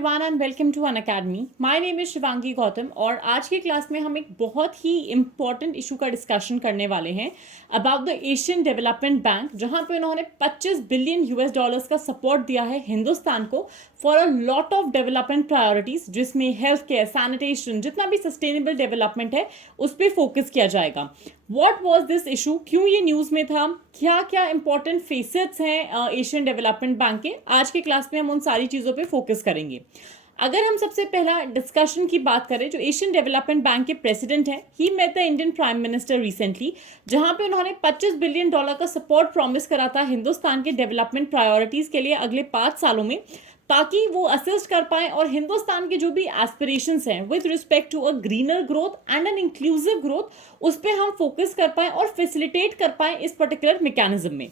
Everyone and welcome to Unacademy. My name is Shivangi Gautam और आज के क्लास में हम एक बहुत ही इम्पॉर्टेंट इशू का डिस्कशन करने वाले हैं about the Asian Development Bank, जहां पे उन्होंने 25 बिलियन यूएस डॉलर्स का सपोर्ट दिया है हिंदुस्तान को for a lot of development priorities, जिसमें हेल्थ केयर, सैनिटेशन, जितना भी सस्टेनेबल डेवलपमेंट है उस पर फोकस किया जाएगा। वॉट वॉज दिस इशू, क्यों ये न्यूज़ में था, क्या क्या इंपॉर्टेंट फेसेट्स हैं एशियन डेवलपमेंट बैंक के, आज के क्लास में हम उन सारी चीज़ों पे फोकस करेंगे। अगर हम सबसे पहला डिस्कशन की बात करें, जो एशियन डेवलपमेंट बैंक के प्रेसिडेंट हैं, he met the Indian Prime Minister recently, जहां पे उन्होंने 25 बिलियन डॉलर का सपोर्ट प्रॉमिस करा था हिंदुस्तान के डेवलपमेंट प्रायोरिटीज के लिए अगले 5 सालों में, ताकि वो असिस्ट कर पाए और हिंदुस्तान के जो भी एस्पिरेशंस हैं with respect to a greener growth and an inclusive growth, उस पर हम फोकस कर पाए और फैसिलिटेट कर पाए इस पर्टिकुलर मैकेनिज्म में।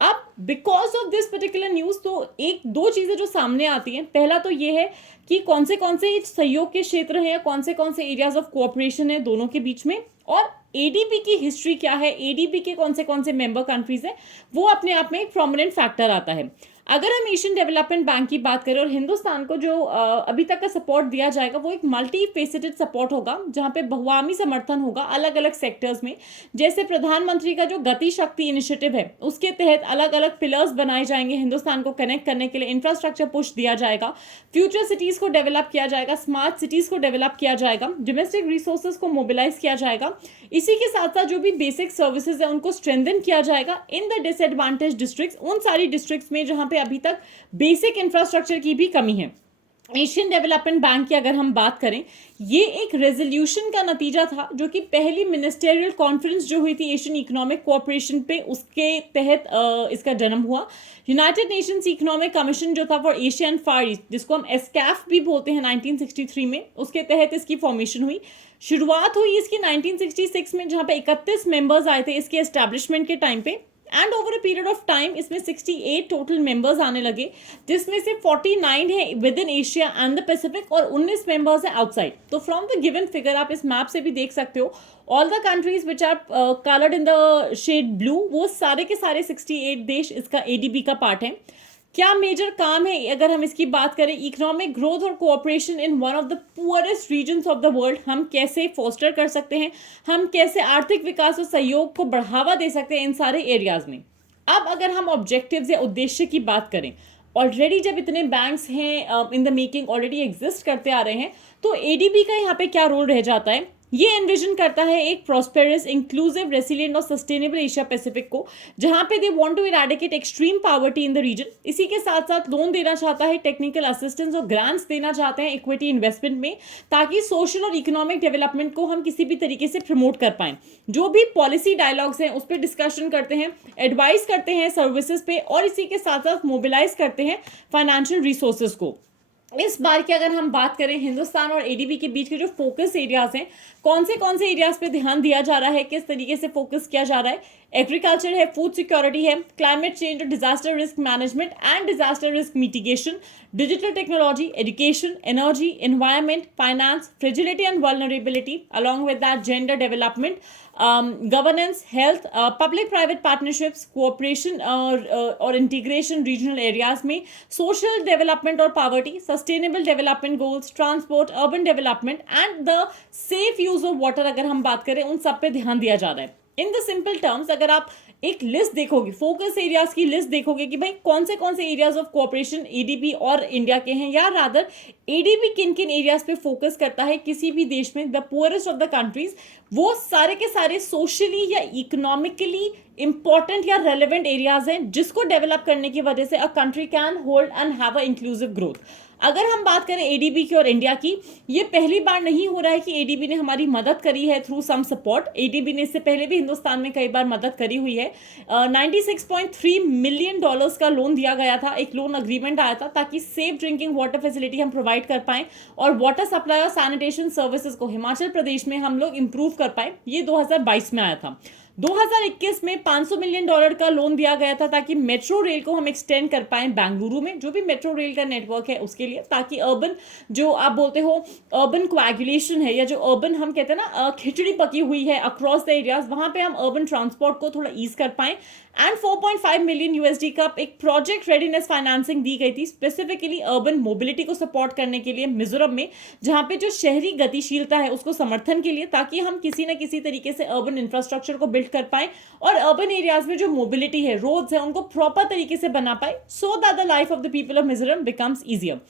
अब because of this particular news तो एक दो चीजें जो सामने आती हैं, पहला तो ये है कि कौन से सहयोग के क्षेत्र हैं या कौन से एरियाज ऑफ कोऑपरेशन है दोनों के बीच में, और एडीबी की हिस्ट्री क्या है, एडीबी के कौन से मेंबर कंट्रीज हैं, वो अपने आप में एक प्रोमिनेंट फैक्टर आता है। अगर हम एशियन डेवलपमेंट बैंक की बात करें और हिंदुस्तान को जो अभी तक का सपोर्ट दिया जाएगा, वो एक मल्टी फेसेटेड सपोर्ट होगा, जहां पे बहुआमी समर्थन होगा अलग अलग सेक्टर्स में। जैसे प्रधानमंत्री का जो गति शक्ति इनिशिएटिव है, उसके तहत अलग अलग पिलर्स बनाए जाएंगे हिंदुस्तान को कनेक्ट करने के लिए, इंफ्रास्ट्रक्चर पुश दिया जाएगा, फ्यूचर सिटीज को डेवलप किया जाएगा, स्मार्ट सिटीज को डेवलप किया जाएगा, डोमेस्टिक रिसोर्सेज को मोबिलाइज किया जाएगा। इसी के साथ साथ जो भी बेसिक सर्विसेज है उनको स्ट्रेंथन किया जाएगा इन द डिसएडवांटेज डिस्ट्रिक्ट्स, उन सारी डिस्ट्रिक्ट्स में जहां पे अभी तक बेसिक इंफ्रास्ट्रक्चर की भी कमी है। एशियन डेवलपमेंट बैंक की अगर हम बात करें, ये एक रेजोल्यूशन का नतीजा था जो कि पहली मिनिस्टेरियल कॉन्फ्रेंस जो हुई थी एशियन इकोनॉमिक कोऑपरेशन पे, उसके तहत इसका जन्म हुआ। यूनाइटेड नेशंस इकोनॉमिक कमीशन जो था for Asia and far east, जिसको हम एस्कैफ भी बोलते हैं, 1963 में उसके तहत इसकी फॉर्मेशन हुई। शुरुआत हुई इसकी 1966 में, जहां पे 31 मेंबर्स आए थे इसके एस्टैब्लिशमेंट के टाइम पे, and over a period of time इसमें 68 टोटल मेंबर्स आने लगे, जिसमें से 49 है with in Asia and the Pacific और 19 मेंबर्स है आउटसाइड। तो फ्रॉम द गिवन फिगर आप इस मैप से भी देख सकते हो, all the countries which are coloured in the shade blue, वो सारे के सारे 68 देश इसका एडीबी का पार्ट है। क्या मेजर काम है अगर हम इसकी बात करें, इकोनॉमिक ग्रोथ और cooperation in one of the poorest regions of the world, हम कैसे फोस्टर कर सकते हैं, हम कैसे आर्थिक विकास और सहयोग को बढ़ावा दे सकते हैं इन सारे एरियाज में। अब अगर हम ऑब्जेक्टिव्स या उद्देश्य की बात करें, ऑलरेडी जब इतने बैंक्स हैं in the making, already exist करते आ रहे हैं, तो एडीबी का यहाँ पे क्या रोल रह जाता है, ये एनविजन करता है एक प्रॉस्पेरस, इंक्लूसिव, रेसिलिएंट और सस्टेनेबल एशिया पैसिफिक को, जहां पे they want to eradicate extreme poverty in the region. इसी के साथ साथ लोन देना चाहता है, टेक्निकल असिस्टेंस और ग्रांट्स देना चाहते हैं इक्विटी इन्वेस्टमेंट में, ताकि सोशल और इकोनॉमिक डेवलपमेंट को हम किसी भी तरीके से प्रमोट कर पाएं। जो भी पॉलिसी डायलॉग्स हैं उस पर डिस्कशन करते हैं, एडवाइस करते हैं सर्विसेज पे, और इसी के साथ साथ मोबिलाइज करते हैं फाइनेंशियल रिसोर्सेज को। इस बार की अगर हम बात करें हिंदुस्तान और एडीबी के बीच के जो फोकस एरियाज हैं, कौन से एरियाज पे ध्यान दिया जा रहा है, किस तरीके से फोकस किया जा रहा है, एग्रीकल्चर है, फूड सिक्योरिटी है, क्लाइमेट चेंज और disaster risk management and disaster risk mitigation, digital technology, education, energy, environment, finance, fragility and vulnerability, along with that gender development, governance, health, public private partnerships, cooperation और integration regional areas में, social development और poverty, sustainable development goals, transport, urban development and the safe use of water अगर हम बात करें, उन सब पे ध्यान दिया जा रहा है। इन द सिंपल टर्म्स, अगर आप एक लिस्ट देखोगे, फोकस एरियाज की लिस्ट देखोगे कि भाई कौन से एरियाज ऑफ कोऑपरेशन एडीबी और इंडिया के हैं, या रादर एडीबी किन किन एरियाज पे फोकस करता है किसी भी देश में, the poorest of the countries, वो सारे के सारे सोशली या इकोनॉमिकली इंपॉर्टेंट या रेलेवेंट एरियाज हैं, जिसको डेवलप करने की वजह से a country can hold and have a inclusive growth. अगर हम बात करें एडीबी की और इंडिया की, ये पहली बार नहीं हो रहा है कि एडीबी ने हमारी मदद करी है थ्रू सम सपोर्ट। एडीबी ने इससे पहले भी हिंदुस्तान में कई बार मदद करी हुई है। 96.3 मिलियन डॉलर्स का लोन दिया गया था, एक लोन अग्रीमेंट आया था, ताकि सेफ ड्रिंकिंग वाटर फैसिलिटी हम प्रोवाइड कर पाएं और वाटर सप्लाई और सैनिटेशन सर्विसेज को हिमाचल प्रदेश में हम लोग इंप्रूव कर पाए। ये 2022 में आया था। 2021 में $500 मिलियन का लोन दिया गया था ताकि मेट्रो रेल को हम एक्सटेंड कर पाए बेंगलुरु में, जो भी मेट्रो रेल का नेटवर्क है उसके लिए, ताकि अर्बन जो आप बोलते हो अर्बन कोएगुलेशन है, या जो अर्बन हम कहते हैं ना खिचड़ी पकी हुई है अक्रॉस द एरियाज, वहां पे हम अर्बन ट्रांसपोर्ट को थोड़ा ईज कर पाए। एंड 4.5 मिलियन यूएसडी का एक प्रोजेक्ट रेडीनेस फाइनेंसिंग दी गई थी स्पेसिफिकली अर्बन मोबिलिटी को सपोर्ट करने के लिए मिजोरम में, जहां पे जो शहरी गतिशीलता है उसको समर्थन के लिए, ताकि हम किसी ना किसी तरीके से अर्बन इंफ्रास्ट्रक्चर को बिल्ड कर पाए और अर्बन एरियाज में जो मोबिलिटी है, रोड्स है, उनको प्रॉपर तरीके से बना पाए, so that the life of the people of Mizoram becomes easier.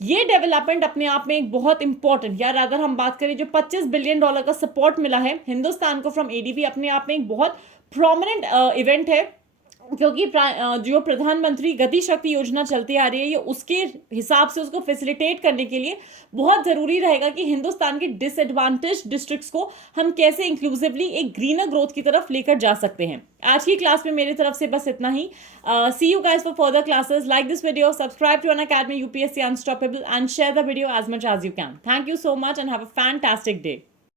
ये डेवलपमेंट अपने आप में एक बहुत इंपॉर्टेंट, या अगर हम बात करें जो $25 बिलियन का सपोर्ट मिला है हिंदुस्तान को फ्रॉम एडीबी, अपने आप में एक बहुत प्रोमिनेंट इवेंट है, क्योंकि जो प्रधानमंत्री गति शक्ति योजना चलती आ रही है, ये उसके हिसाब से उसको फैसिलिटेट करने के लिए बहुत जरूरी रहेगा कि हिंदुस्तान के डिसएडवांटेज डिस्ट्रिक्ट्स को हम कैसे इंक्लूसिवली एक ग्रीनर ग्रोथ की तरफ लेकर जा सकते हैं। आज की क्लास में मेरी तरफ से बस इतना ही। See you guys for further classes. Like this video, subscribe to Unacademy UPSC Unstoppable, and share the video as much as you can. Thank you so much and have a fantastic day.